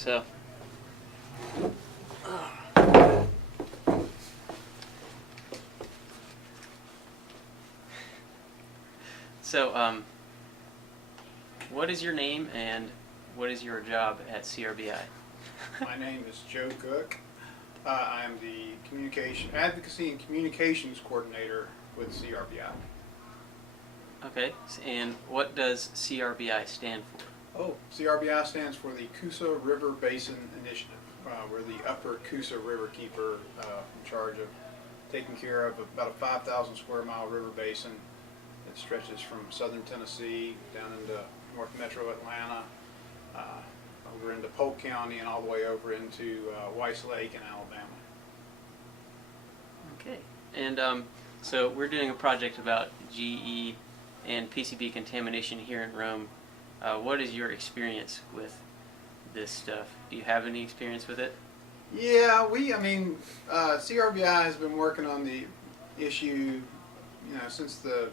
So, so, what is your name and what is your job at CRBI? My name is Joe Cook. I'm the Advocacy and Communications Coordinator with CRBI. Okay, and what does CRBI stand for? Oh, CRBI stands for the Coosa River Basin Initiative. We're the Upper Coosa River Keeper, in charge of taking care of about a 5,000 square mile river basin that stretches from southern Tennessee down into north metro Atlanta, over into Polk County, and all the way over into Weiss Lake in Alabama. Okay, and so we're doing a project about GE and PCB contamination here in Rome. What is your experience with this stuff? Do you have any experience with it? Yeah, CRBI has been working on the issue, since the,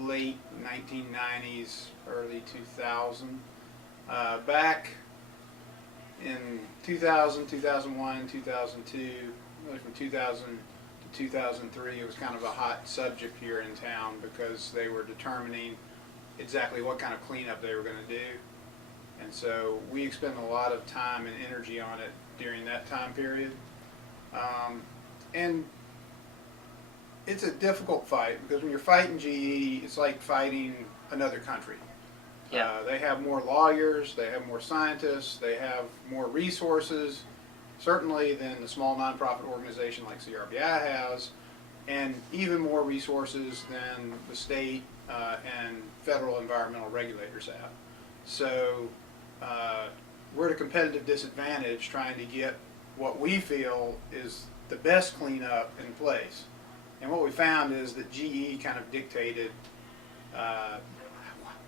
late 1990s, early 2000. Back in 2000, 2001, 2002, really from 2000 to 2003, it was kind of a hot subject here in town because they were determining exactly what kind of cleanup they were going to do. And so we expend a lot of time and energy on it during that time period. And it's a difficult fight because when you're fighting GE, it's like fighting another country. Yeah. They have more lawyers, they have more scientists, they have more resources, certainly than the small nonprofit organization like CRBI has, and even more resources than the state and federal environmental regulators have. So we're at a competitive disadvantage trying to get what we feel is the best cleanup in place. And what we found is that GE kind of dictated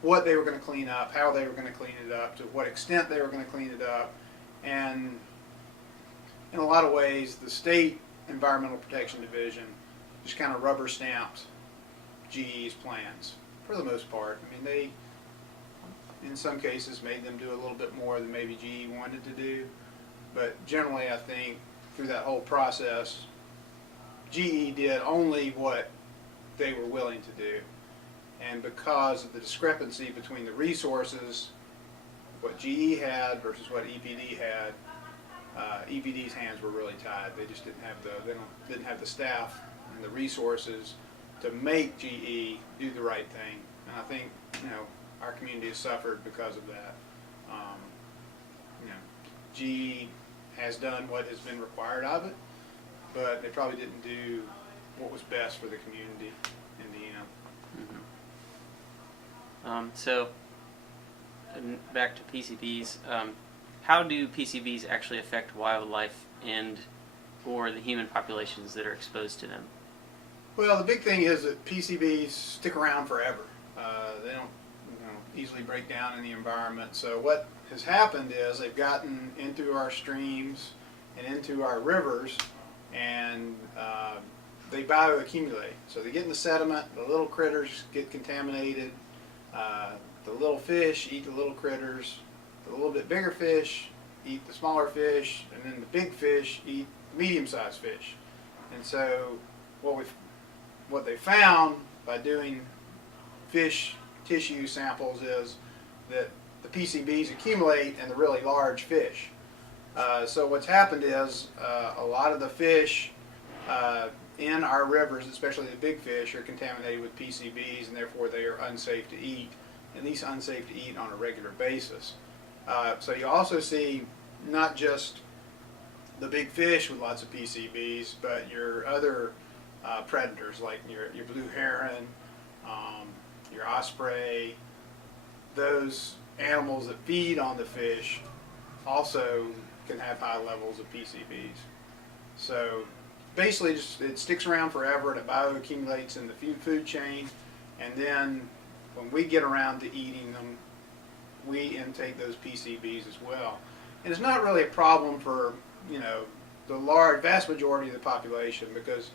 what they were going to clean up, how they were going to clean it up, to what extent they were going to clean it up, and in a lot of ways the state Environmental Protection Division just kind of rubber stamped GE's plans for the most part. I mean, they in some cases made them do a little bit more than maybe GE wanted to do, but generally I think through that whole process GE did only what they were willing to do. And because of the discrepancy between the resources, what GE had versus what EPD had, EPD's hands were really tied. They just didn't have the staff and the resources to make GE do the right thing. And I think our community has suffered because of that. GE has done what has been required of it, but they probably didn't do what was best for the community in the end. So, back to PCBs. How do PCBs actually affect wildlife and or the human populations that are exposed to them? Well, the big thing is that PCBs stick around forever. They don't easily break down in the environment. So what has happened is they've gotten into our streams and into our rivers, and they bioaccumulate. So they get in the sediment, the little critters get contaminated, the little fish eat the little critters, the little bit bigger fish eat the smaller fish, and then the big fish eat the medium-sized fish. And so what they found by doing fish tissue samples is that the PCBs accumulate in the really large fish. So what's happened is a lot of the fish in our rivers, especially the big fish, are contaminated with PCBs, and therefore they are unsafe to eat, and these unsafe to eat on a regular basis. So you also see not just the big fish with lots of PCBs, but your other predators like your blue heron, your osprey. Those animals that feed on the fish also can have high levels of PCBs. So basically it sticks around forever, and it bioaccumulates in the food chain, and then when we get around to eating them, we intake those PCBs as well. And it's not really a problem for the vast majority of the population, because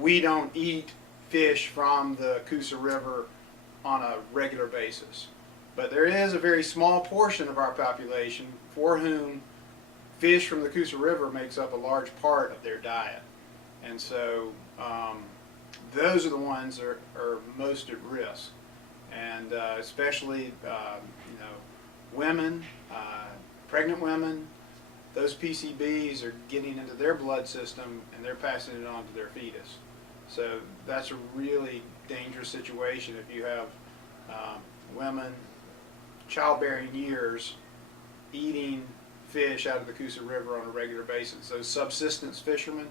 we don't eat fish from the Coosa River on a regular basis. But there is a very small portion of our population for whom fish from the Coosa River makes up a large part of their diet. And so those are the ones that are most at risk. And especially, women, pregnant women, those PCBs are getting into their blood system and they're passing it on to their fetus. So that's a really dangerous situation if you have women, childbearing years, eating fish out of the Coosa River on a regular basis. Those subsistence fishermen,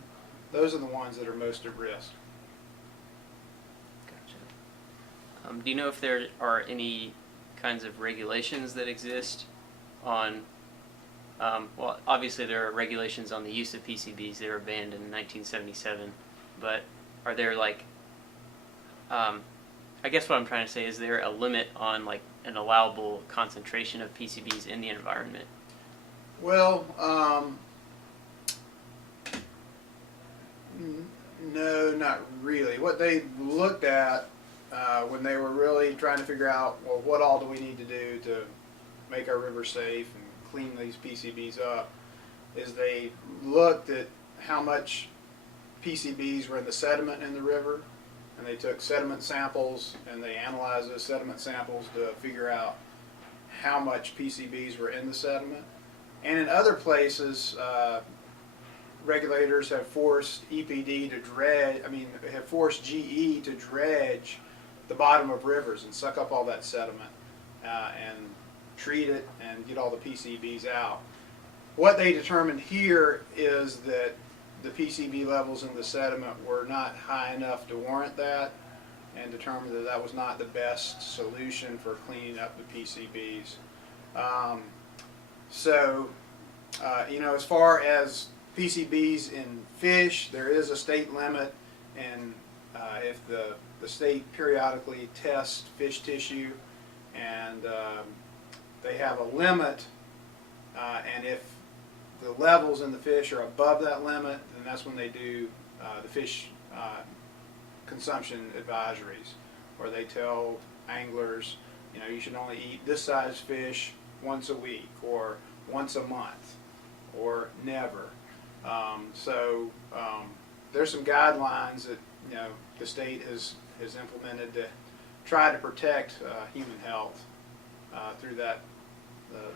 those are the ones that are most at risk. Gotcha. Do you know if there are any kinds of regulations that exist on, well, obviously there are regulations on the use of PCBs that were banned in 1977, but are there like, I guess what I'm trying to say is there a limit on like an allowable concentration of PCBs in the environment? Well, no, not really. What they looked at when they were really trying to figure out, well, what all do we need to do to make our river safe and clean these PCBs up, is they looked at how much PCBs were in the sediment in the river, and they took sediment samples and they analyzed those sediment samples to figure out how much PCBs were in the sediment. And in other places, regulators have forced EPD to dredge, have forced GE to dredge the bottom of rivers and suck up all that sediment and treat it and get all the PCBs out. What they determined here is that the PCB levels in the sediment were not high enough to warrant that, and determined that that was not the best solution for cleaning up the PCBs. As far as PCBs in fish, there is a state limit, and if the state periodically tests fish tissue, and they have a limit, and if the levels in the fish are above that limit, then that's when they do the fish consumption advisories, where they tell anglers, you should only eat this size fish once a week, or once a month, or never. There's some guidelines that the state has implemented to try to protect human health through that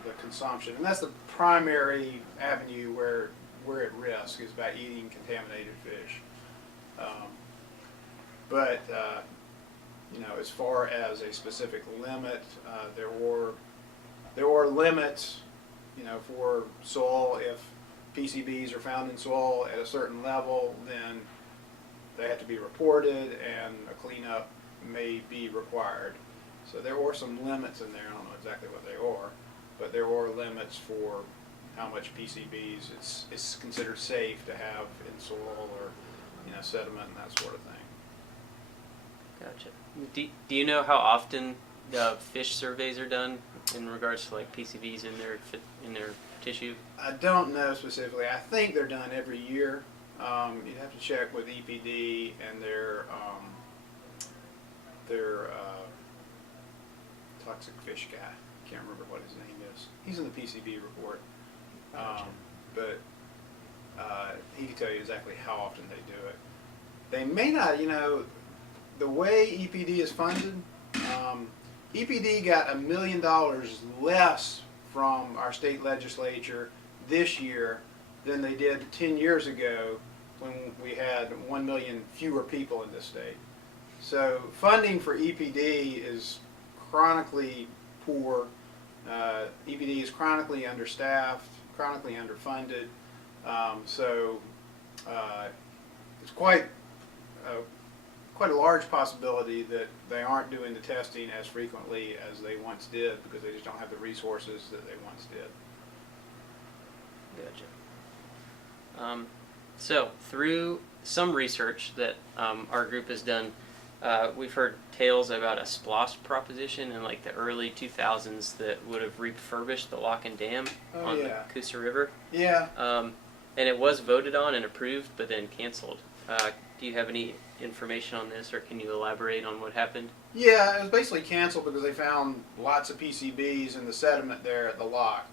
the consumption, and that's the primary avenue where we're at risk, is by eating contaminated fish. As far as a specific limit, there were limits, for soil. If PCBs are found in soil at a certain level, then they have to be reported, and a cleanup may be required. So there were some limits in there. I don't know exactly what they are, but there were limits for how much PCBs it's considered safe to have in soil, or sediment and that sort of thing. Gotcha. Do you know how often the fish surveys are done in regards to like PCBs in their tissue? I don't know specifically. I think they're done every year. You'd have to check with EPD and their toxic fish guy. Can't remember what his name is. He's in the PCB report. But he can tell you exactly how often they do it. They may not, the way EPD is funded, EPD got $1 million less from our state legislature this year than they did 10 years ago, when we had 1 million fewer people in this state. So funding for EPD is chronically poor. EPD is chronically understaffed, chronically underfunded. It's quite a large possibility that they aren't doing the testing as frequently as they once did, because they just don't have the resources that they once did. Gotcha. So through some research that our group has done, we've heard tales about a SPLOST proposition in like the early 2000s that would have refurbished the lock and dam on the Coosa River. Yeah. And it was voted on and approved, but then canceled. Do you have any information on this, or can you elaborate on what happened? Yeah, it was basically canceled because they found lots of PCBs in the sediment there at the lock.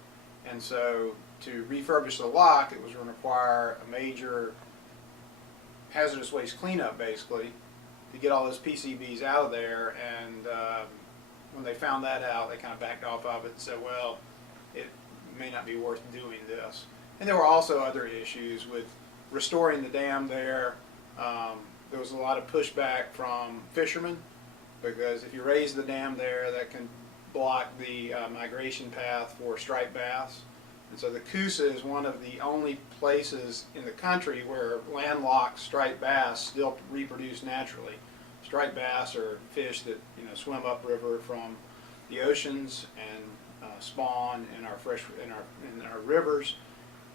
And so to refurbish the lock, it was going to require a major hazardous waste cleanup, basically, to get all those PCBs out of there. And when they found that out, they kind of backed off of it and said, well, it may not be worth doing this. And there were also other issues with restoring the dam there. There was a lot of pushback from fishermen, because if you raise the dam there, that can block the migration path for striped bass. And so the Coosa is one of the only places in the country where landlocked striped bass still reproduce naturally. Striped bass are fish that swim upriver from the oceans and spawn in our rivers,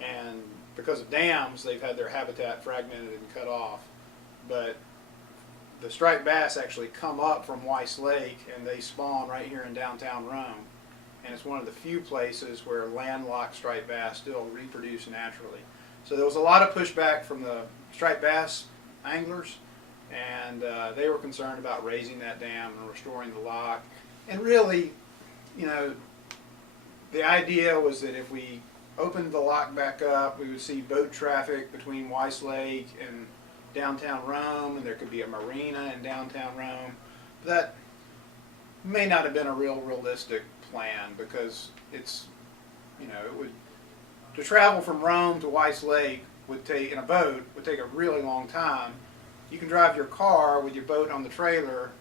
and because of dams, they've had their habitat fragmented and cut off. But the striped bass actually come up from Weiss Lake and they spawn right here in downtown Rome. And it's one of the few places where landlocked striped bass still reproduce naturally. So there was a lot of pushback from the striped bass anglers, and they were concerned about raising that dam and restoring the lock. And really, the idea was that if we opened the lock back up, we would see boat traffic between Weiss Lake and downtown Rome, and there could be a marina in downtown Rome. That may not have been a realistic plan, because it's, it would, to travel from Rome to Weiss Lake would take, in a boat, would take a really long time. You can drive your car with your boat on the trailer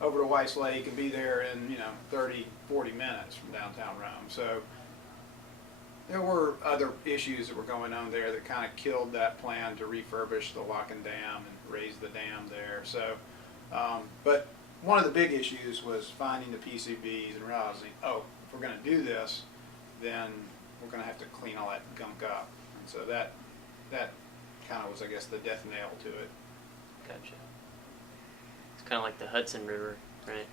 over to Weiss Lake and be there in, 30, 40 minutes from downtown Rome. So there were other issues that were going on there that kind of killed that plan to refurbish the lock and dam and raise the dam there. So, but one of the big issues was finding the PCBs and realizing, oh, if we're going to do this, then we're going to have to clean all that gunk up. And so that kind of was, I guess, the death nail to it. Gotcha. It's kind of like the Hudson River, right?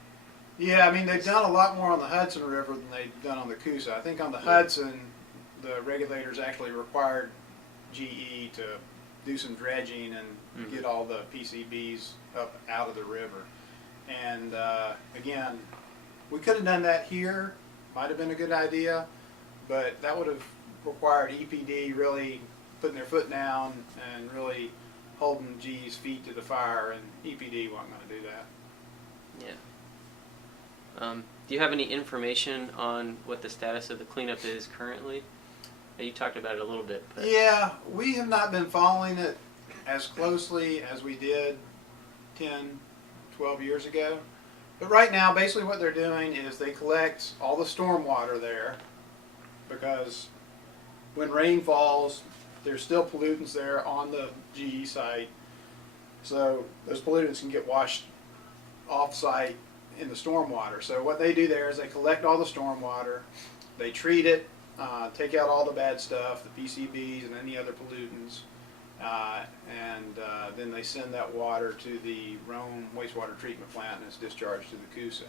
Yeah, I mean, they've done a lot more on the Hudson River than they've done on the Coosa. I think on the Hudson, the regulators actually required GE to do some dredging and get all the PCBs up out of the river. And again, we could have done that here. Might have been a good idea, but that would have required EPD really putting their foot down and really holding GE's feet to the fire, and EPD wasn't going to do that. Yeah. Do you have any information on what the status of the cleanup is currently? You talked about it a little bit. But Yeah, we have not been following it as closely as we did 10, 12 years ago. But right now, basically what they're doing is they collect all the storm water there, because when rain falls, there's still pollutants there on the GE site. So those pollutants can get washed off-site in the storm water. So what they do there is they collect all the storm water, they treat it, take out all the bad stuff, the PCBs and any other pollutants, and then they send that water to the Rome wastewater treatment plant, and it's discharged to the Coosa.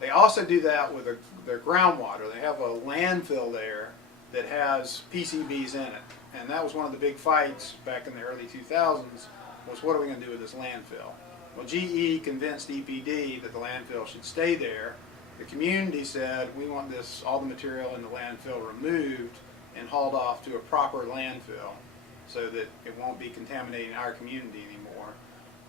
They also do that with their groundwater. They have a landfill there that has PCBs in it, and that was one of the big fights back in the early 2000s, was what are we going to do with this landfill? Well, GE convinced EPD that the landfill should stay there. The community said, we want all the material in the landfill removed and hauled off to a proper landfill so that it won't be contaminating our community anymore.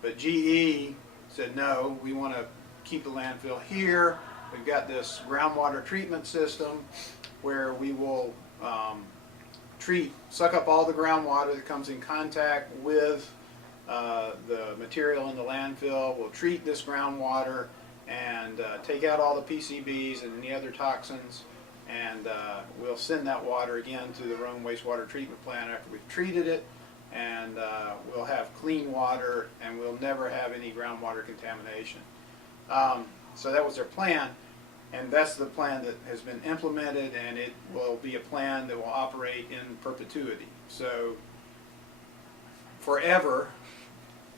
But GE said, no, we want to keep the landfill here. We've got this groundwater treatment system where we will suck up all the groundwater that comes in contact with the material in the landfill. We'll treat this groundwater and take out all the PCBs and any other toxins, and we'll send that water again to the Rome wastewater treatment plant after we've treated it, and we'll have clean water, and we'll never have any groundwater contamination. So that was their plan, and that's the plan that has been implemented, and it will be a plan that will operate in perpetuity. So forever,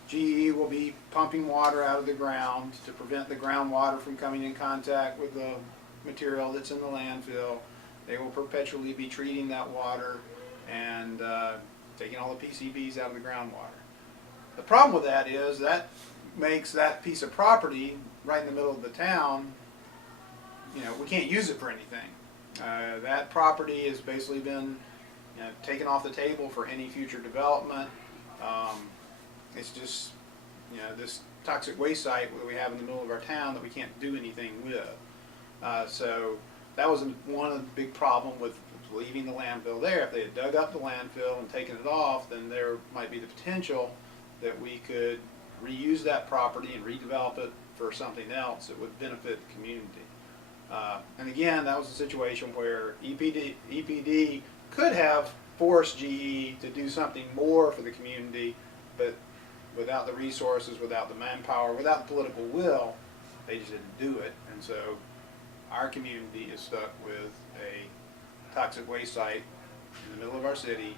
GE will be pumping water out of the ground to prevent the groundwater from coming in contact with the material that's in the landfill. They will perpetually be treating that water and taking all the PCBs out of the groundwater. The problem with that is that makes that piece of property right in the middle of the town, we can't use it for anything. That property has basically been taken off the table for any future development. It's just, this toxic waste site that we have in the middle of our town that we can't do anything with. So that was one of the big problems with leaving the landfill there. If they had dug up the landfill and taken it off, then there might be the potential that we could reuse that property and redevelop it for something else that would benefit the community. And again, that was a situation where EPD could have forced GE to do something more for the community, but without the resources, without the manpower, without the political will, they just didn't do it. And so our community is stuck with a toxic waste site in the middle of our city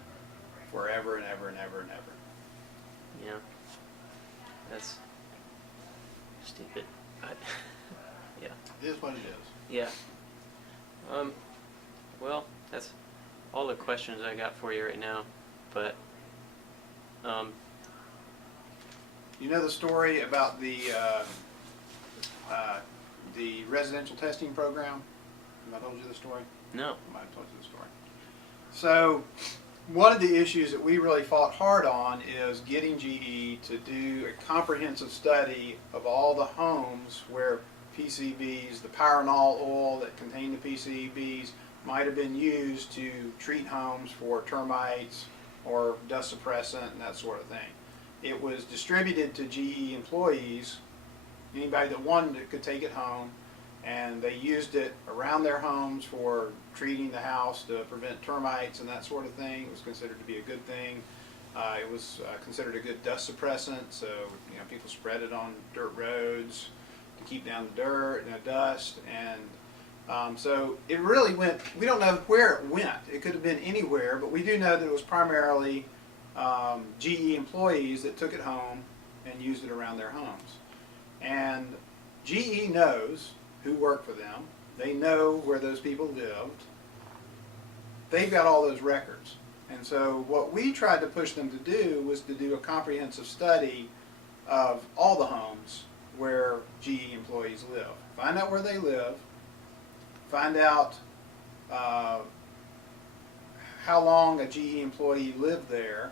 forever and ever and ever and ever. Yeah, that's stupid. Yeah. It is what it is. Yeah. Well, that's all the questions I got for you right now. But, You know the story about the residential testing program? Have I told you the story? no. I might have told you the story. So one of the issues that we really fought hard on is getting GE to do a comprehensive study of all the homes where PCBs, the Paranol oil that contained the PCBs, might have been used to treat homes for termites or dust suppressant and that sort of thing. It was distributed to GE employees, anybody that wanted it could take it home, and they used it around their homes for treating the house to prevent termites and that sort of thing. It was considered to be a good thing. It was considered a good dust suppressant, so people spread it on dirt roads to keep down the dirt and the dust, and so it really went. We don't know where it went. It could have been anywhere, but we do know that it was primarily GE employees that took it home and used it around their homes. And GE knows who worked for them. They know where those people lived. They've got all those records. And so what we tried to push them to do was to do a comprehensive study of all the homes where GE employees live. Find out where they live, find out how long a GE employee lived there,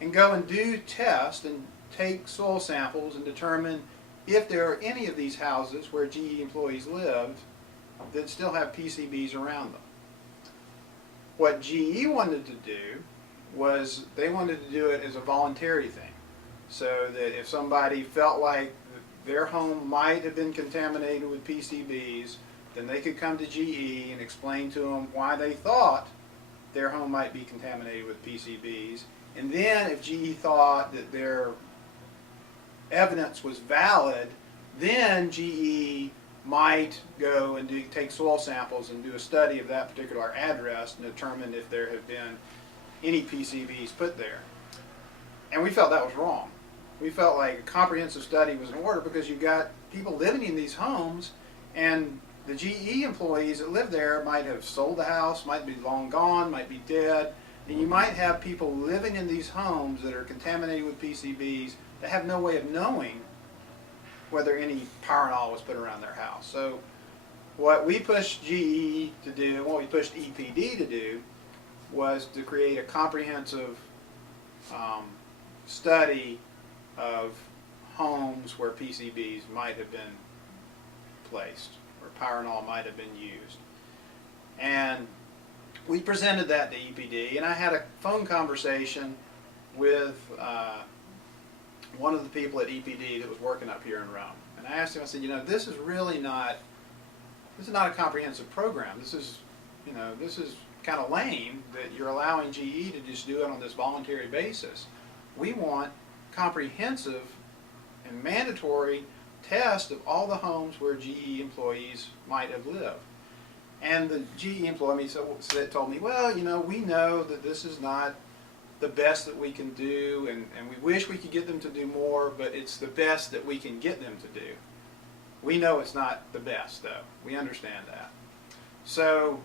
and go and do tests and take soil samples and determine if there are any of these houses where GE employees lived that still have PCBs around them. What GE wanted to do was they wanted to do it as a voluntary thing, so that if somebody felt like their home might have been contaminated with PCBs, then they could come to GE and explain to them why they thought their home might be contaminated with PCBs. And then if GE thought that their evidence was valid, then GE might go and take soil samples and do a study of that particular address and determine if there have been any PCBs put there. And we felt that was wrong. We felt like a comprehensive study was in order because you've got people living in these homes, and the GE employees that live there might have sold the house, might be long gone, might be dead, and you might have people living in these homes that are contaminated with PCBs that have no way of knowing whether any Paranol was put around their house. So what we pushed GE to do, and what we pushed EPD to do, was to create a comprehensive study of homes where PCBs might have been placed, where Paranol might have been used. And we presented that to EPD, and I had a phone conversation with one of the people at EPD that was working up here in Rome. And I asked him, I said, this is really not, this is not a comprehensive program. This is kind of lame that you're allowing GE to just do it on this voluntary basis. We want comprehensive and mandatory test of all the homes where GE employees might have lived. And the GE employee told me, well, we know that this is not the best that we can do, and we wish we could get them to do more, but it's the best that we can get them to do. We know it's not the best, though. We understand that. So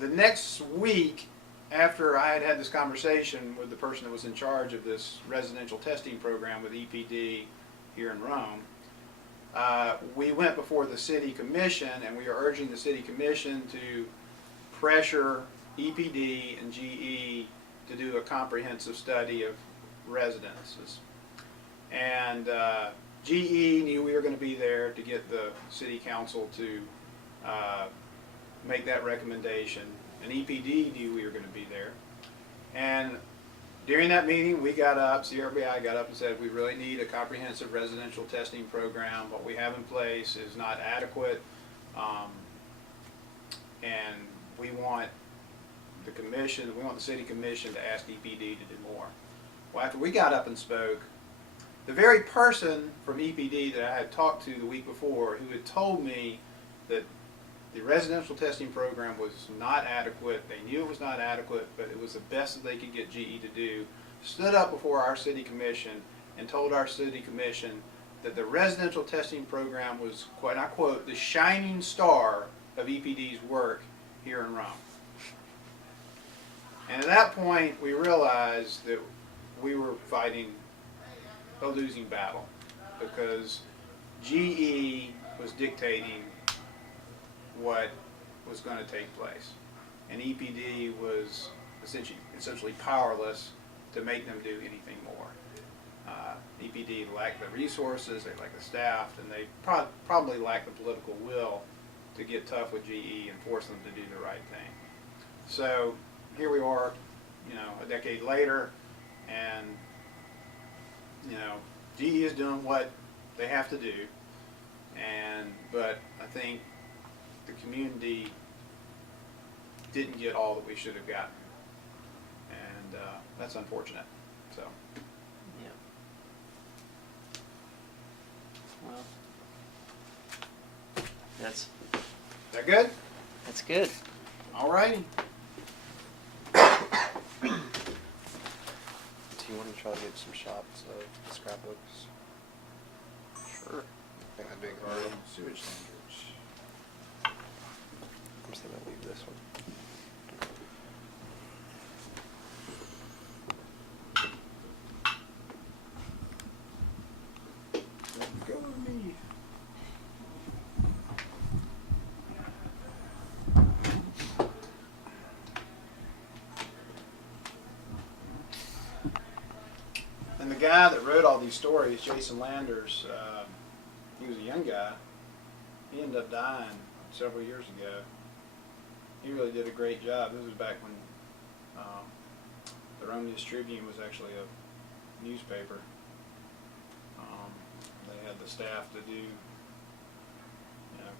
the next week after I had had this conversation with the person that was in charge of this residential testing program with EPD here in Rome, we went before the city commission, and we are urging the city commission to pressure EPD and GE to do a comprehensive study of residences. And GE knew we were going to be there to get the city council to make that recommendation, and EPD knew we were going to be there. And during that meeting, we got up, CRBI got up and said, we really need a comprehensive residential testing program. What we have in place is not adequate, and we want the commission, we want the city commission to ask EPD to do more. Well, after we got up and spoke, the very person from EPD that I had talked to the week before, who had told me that the residential testing program was not adequate, they knew it was not adequate, but it was the best that they could get GE to do, stood up before our city commission and told our city commission that the residential testing program was, quote, I quote, the shining star of EPD's work here in Rome. And at that point, we realized that we were fighting a losing battle, because GE was dictating what was going to take place, and EPD was essentially powerless to make them do anything more. EPD lacked the resources, they lacked the staff, and they probably lacked the political will to get tough with GE and force them to do the right thing. So here we are, a decade later, and GE is doing what they have to do, but I think the community didn't get all that we should have gotten, and that's unfortunate. So. Yeah. Well, Is that good? that's good. All righty. Do you want to try to get some shots of scrapbooks? Sure. I think that'd be a good Or idea. sewage standards. I'm just gonna leave this one. Go with me. And the guy that wrote all these stories, Jason Landers, he was a young guy. He ended up dying several years ago. He really did a great job. This was back when the Rome News-Tribune was actually a newspaper. They had the staff to do,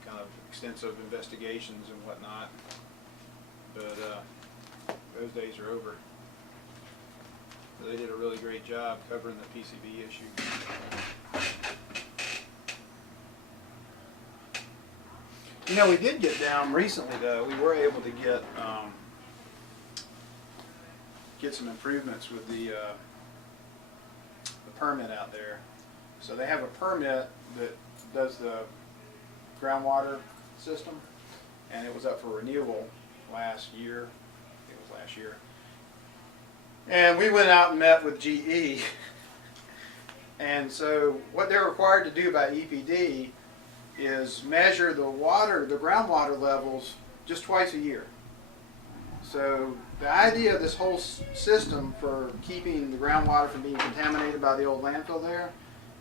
kind of extensive investigations and whatnot. But those days are over. They did a really great job covering the PCB issue. We did get down recently, though. We were able to get some improvements with the permit out there. So they have a permit that does the groundwater system, and it was up for renewal last year. I think it was last year. And we went out and met with GE. And so what they're required to do by EPD is measure the groundwater levels just twice a year. So the idea of this whole system for keeping the groundwater from being contaminated by the old landfill there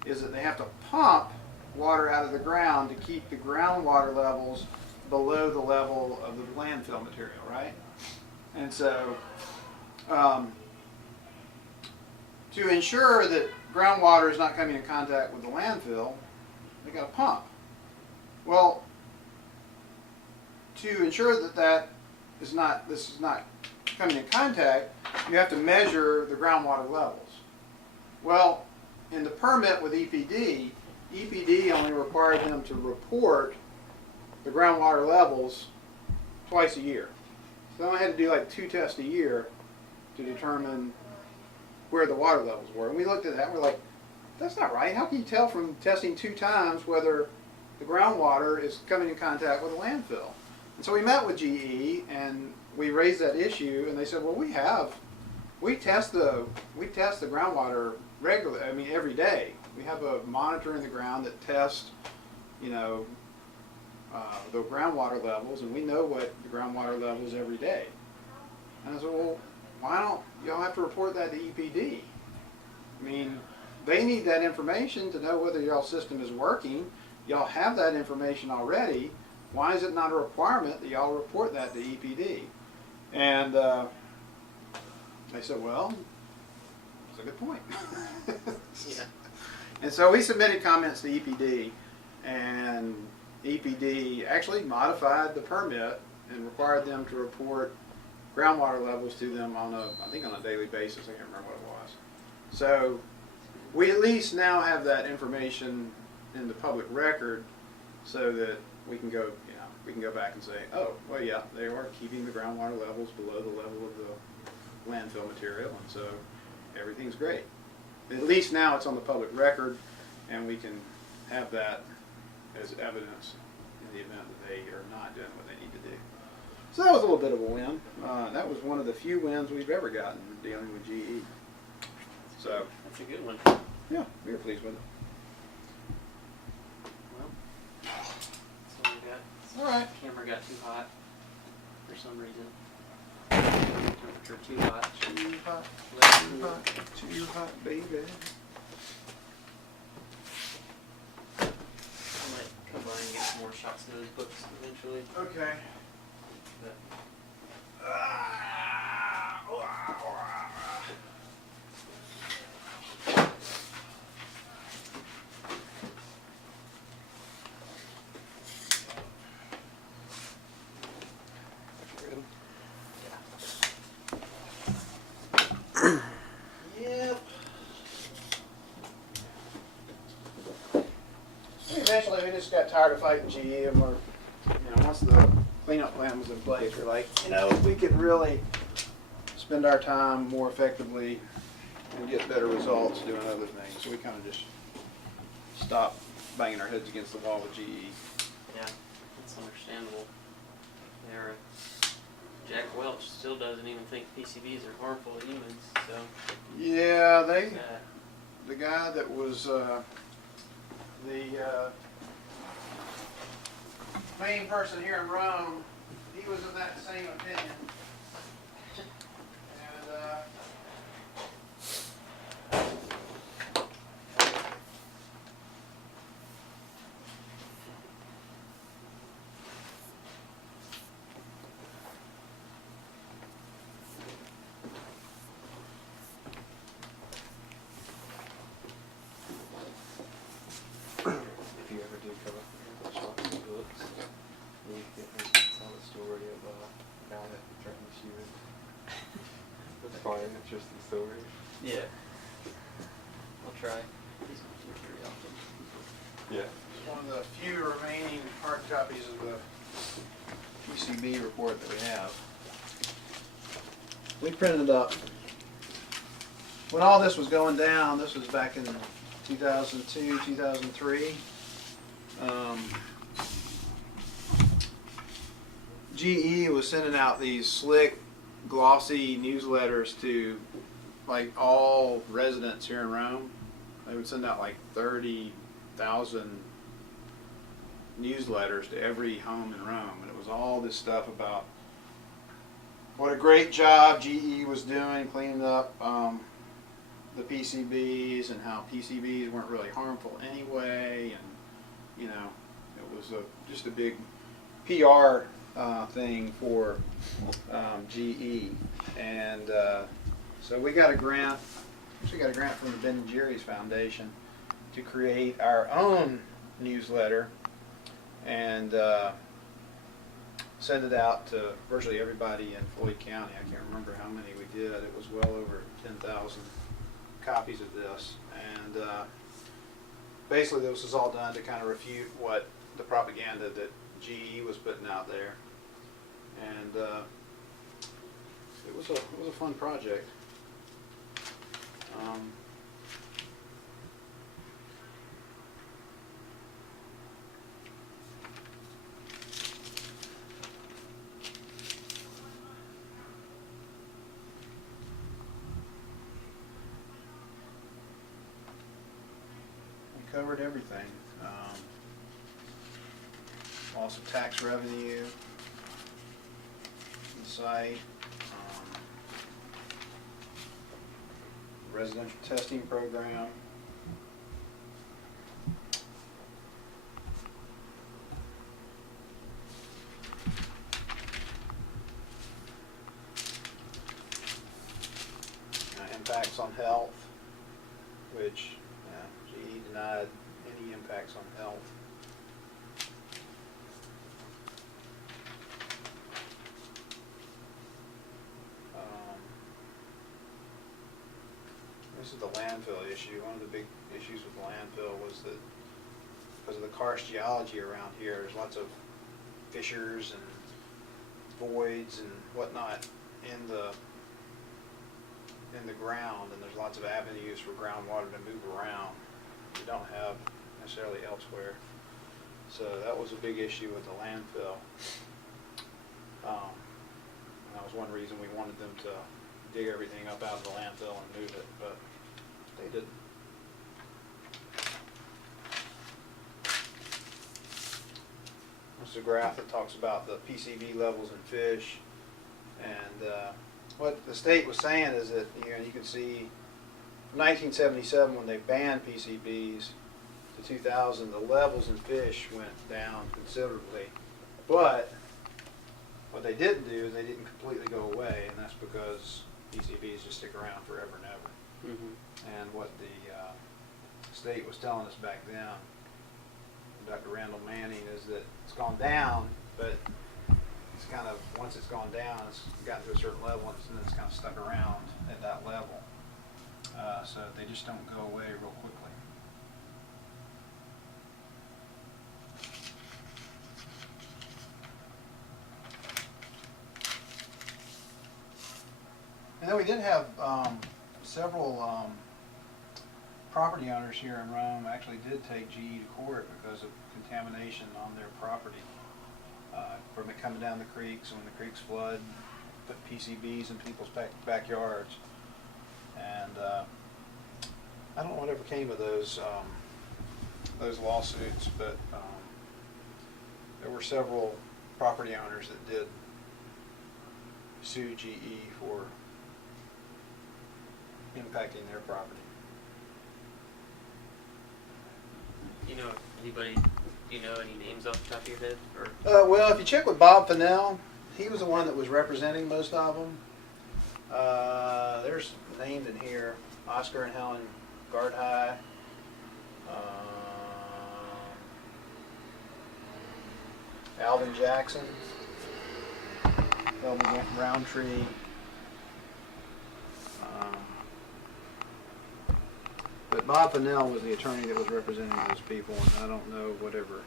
is that they have to pump water out of the ground to keep the groundwater levels below the level of the landfill material, right? And so to ensure that groundwater is not coming in contact with the landfill, they got to pump. Well, to ensure that this is not coming in contact, you have to measure the groundwater levels. Well, in the permit with EPD, EPD only required them to report the groundwater levels twice a year. So they only had to do like 2 tests a year to determine where the water levels were. And we looked at that and we're like, that's not right. How can you tell from testing 2 times whether the groundwater is coming in contact with a landfill? And so we met with GE and we raised that issue, and they said, well, we test the groundwater regularly. I mean, every day. We have a monitor in the ground that tests, you know, the groundwater levels, and we know what the groundwater level is every day. And I said, well, why don't y'all have to report that to EPD? I mean, they need that information to know whether y'all system is working. Y'all have that information already. Why is it not a requirement that y'all report that to EPD? And they said, well, that's a good point. Yeah. And so we submitted comments to EPD, and EPD actually modified the permit and required them to report groundwater levels to them on I think on a daily basis. I can't remember what it was. So we at least now have that information in the public record, so that we can go, we can go back and say, oh, well, yeah, they are keeping the groundwater levels below the level of the landfill material, and so everything's great. At least now it's on the public record, and we can have that as evidence in the event that they are not doing what they need to do. So that was a little bit of a win. That was one of the few wins we've ever gotten dealing with GE. So That's a good one. yeah, we were pleased with it. Well, that's all we got. All right. Camera got too hot for some reason. Temperature too hot. Too hot, Less too cool. hot, too hot, baby. I might come by and get some more shots of those books eventually. Okay. But Yep. Eventually, we just got tired of fighting GE, and we're, once the cleanup plan was in place, we're like, we could really spend our time more effectively and get better results doing other things. So we kind of just stopped banging our heads against the wall with GE. yeah, that's understandable. There, Jack Welch still doesn't even think PCBs are harmful to humans. So Yeah, uh, the guy that was the main person here in Rome, he was of that same opinion. And If you ever do come up here with shopping books, you can tell the story of a guy that threatened you. It's quite an interesting story. yeah, I'll try. He's not very often. Yeah. one of the few remaining hard copies of the PCB report that we have. We printed up, when all this was going down, this was back in 2002, 2003. GE was sending out these slick, glossy newsletters to like all residents here in Rome. They would send out like 30,000 newsletters to every home in Rome, and it was all this stuff about what a great job GE was doing cleaning up the PCBs, and how PCBs weren't really harmful anyway, and it was just a big PR thing for GE, and so we got a grant. Actually, got a grant from the Ben and Jerry's Foundation to create our own newsletter and send it out to virtually everybody in Floyd County. I can't remember how many we did. It was well over 10,000 copies of this, and basically this was all done to kind of refute what the propaganda that GE was putting out there, and it was a fun project. covered everything. Loss of tax revenue, the site, residential testing program. Impacts on health, which GE denied any impacts on health. This is the landfill issue. One of the big issues with the landfill was that because of the karst geology around here, there's lots of fissures and voids and whatnot in the ground, and there's lots of avenues for groundwater to move around you don't have necessarily elsewhere. So that was a big issue with the landfill. And that was one reason we wanted them to dig everything up out of the landfill and move it, but they didn't. This is a graph that talks about the PCB levels in fish, and what the state was saying is that, you know, you can see 1977 when they banned PCBs to 2000, the levels in fish went down considerably, but what they didn't do is they didn't completely go away, and that's because PCBs just stick around forever and ever. Mm-hmm. And what the state was telling us back then, Dr. Randall Manning, is that it's gone down, but it's kind of, once it's gone down, it's gotten to a certain level, and then it's kind of stuck around at that level. So they just don't go away real quickly. And then we did have several property owners here in Rome actually did take GE to court because of contamination on their property from it coming down the creeks. When the creeks flood, put PCBs in people's backyards. And I don't know whatever came of those lawsuits, but there were several property owners that did sue GE for impacting their property. You know anybody? Do you know any names off the top of your head? Or Well, if you check with Bob Fennell, he was the one that was representing most of them. There's named in here Oscar and Helen Gardhigh, Alvin Jackson, Elvin Roundtree. But Bob Fennell was the attorney that was representing those people, and I don't know whatever